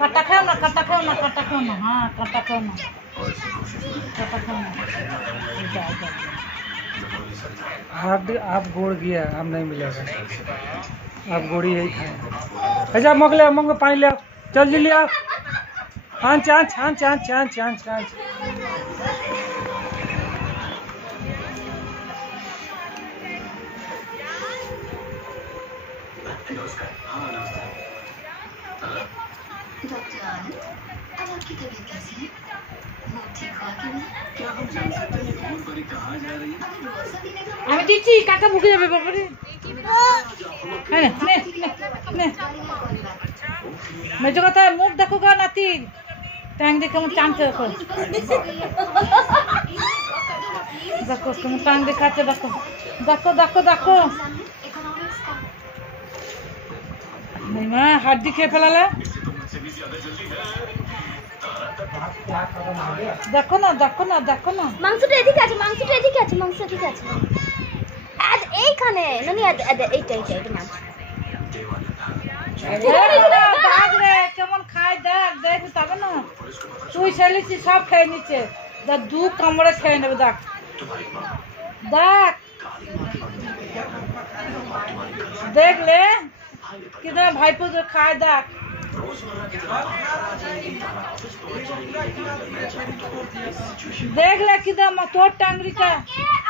कट्टा खाओ ना, कट्टा खाओ ना, कट्टा खाओ ना। हाँ कट्टा खाओ ना, कट्टा खाओ ना। हाथ आप गोड़ गया, हम नहीं मिलेगा, आप गोड़ी यही खाए। अच्छा मग ले, मग में पानी ले, चल जी लिया। हाँ चांच हाँ चांच चांच चांच चांच। डॉक्टर आनंद, अब आपकी तबीयत कैसी है? वो ठीक हुआ कि नहीं? क्या हम जान सकते हैं कौन परी कहाँ जा रही है? अगर रोज अभी আমি দিচ্ছি, কাকা মুখে যাবে বাবারে। হ্যাঁ নে নে নে। মেজো কথা মুখ দেখো গা নাতি, ট্যাং দেখে কেমন টানছে দেখো, দেখো কেমন টাং দেখাচ্ছে, দেখো দেখো দেখো দেখো। মা হাড্ডি খেয়ে ফেলালে, দেখো না দেখো না দেখো না। মাংসটা এদিকে আছে, মাংসটা এদিকে আছে, মাংস এদিকে আছে। আজ এইখানে ননি, এইটা মাংস। বাঘ রে কেমন খায়, দেখ দেখ তবে না। তুই ছেলেছি সব খেয়ে নিচ্ছে, দেখ দু কামড়ে খেয়ে নেবে, দেখ দেখ দেখলে কিনা ভাইপো খায়, দেখ দেখলে কিনা তোর টাংরিটা।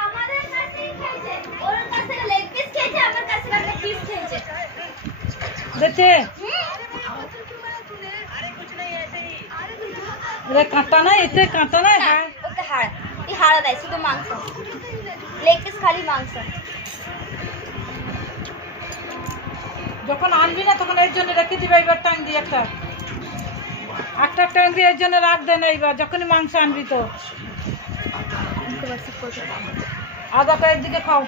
আমাদের কাছেই খেয়েছে, ওর কাছে লেগ পিস খেয়েছে, আমার কাছে একটা পিস খেয়েছে। দেখে রে কাঁটা নাই, এতে কাঁটা নাই। হ্যাঁ ওকে হাড়, এই হাড় দেয় শুধু মাংস, লেগ পিস খালি মাংস। যখন আনবি না তখন এর জন্য রেখে দিবে, এইবার টাং দিয়ে একটা একটা টাং দিয়ে এর জন্য রাখ দেন। এইবার যখনই মাংস আনবি তো আদাটা একদিকে খাও।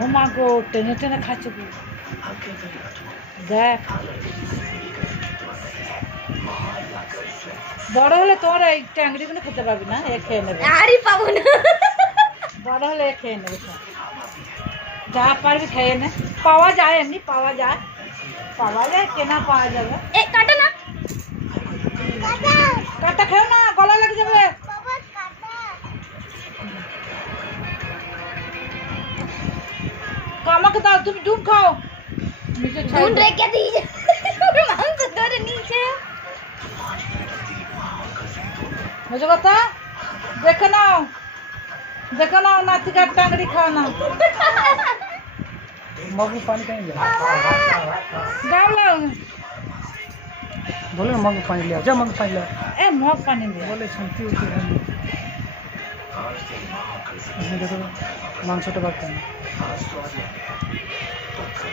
ও মা গো, টেনে টেনে খাচ্ছে গো, দেখ বড় হলে তোর এই ট্যাংরিগুলো খেতে পারবি না, এ খেয়ে নেবে। আরে পাবো না, বড় হলে এ খেয়ে নেবে, যা পারবি খেয়ে নে। পাওয়া যায়, এমনি পাওয়া যায়, পাওয়া যায়, কেনা পাওয়া যাবে। এ কাটা না, কাটা খেও না, গলা লেগে যাবে। আমাকে দাও, তুমি ডুম খাও। ঢুন রেখে দিয়েছে, মাংস ধরে নিচে। বুঝো কথা, দেখে নাও দেখে নাও, নাতিকার টাংড়ি খাও না। मग में पानी कहीं ले, গাও লাও बोले मग में पानी ले, जा मग में पानी ले। এ মগ পানি দিয়ে बोले सुनती होती है इसमें, देखो मांसटा बात करना।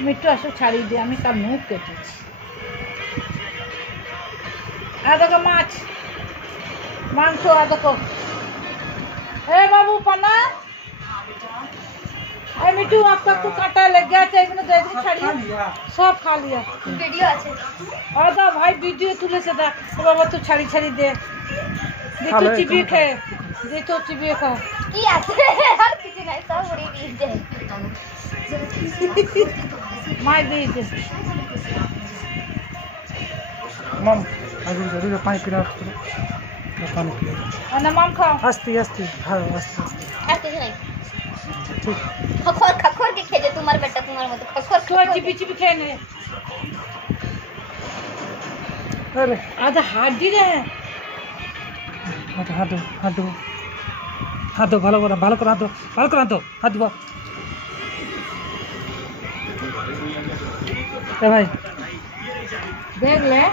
মিট্টু আসো ছাড়িয়ে দিয়ে, আমি তার মুখ কেটেছি। দেখো মাছ মাংস, দেখো এ বাবু পানা। ए मिट्टू आपका को कांटा लग गया, चाहिए दे दे, छाड़िए सब खा लिया। ভিডিও আছে, और दा भाई वीडियो तुले से दा बाबा तू छाड़ी छाड़ी दे, दे तो चिबिए खे, दे तो चिबिए खा। কি আছে আর কিছু নাই, সব উড়িয়ে দিয়েছে। मार दीजिए मम अभी जरूर पानी पीना, पानी पियो। और नमक खाओ। आस्ते आस्ते खाओ, आस्ते आस्ते, আর কিছু নাই। ठीक। খখর খখর কে খেয়ে, তোমার বেটা তোমার মতো খখর तो चिबी चिबी खेने अरे आधा हाड्डी रे। हाथ हाथ दो, हाथ दो, हाथ दो, ভালো করে হাত দো, ভালো করে হাত দো, হাত দো। ए भाई देख ले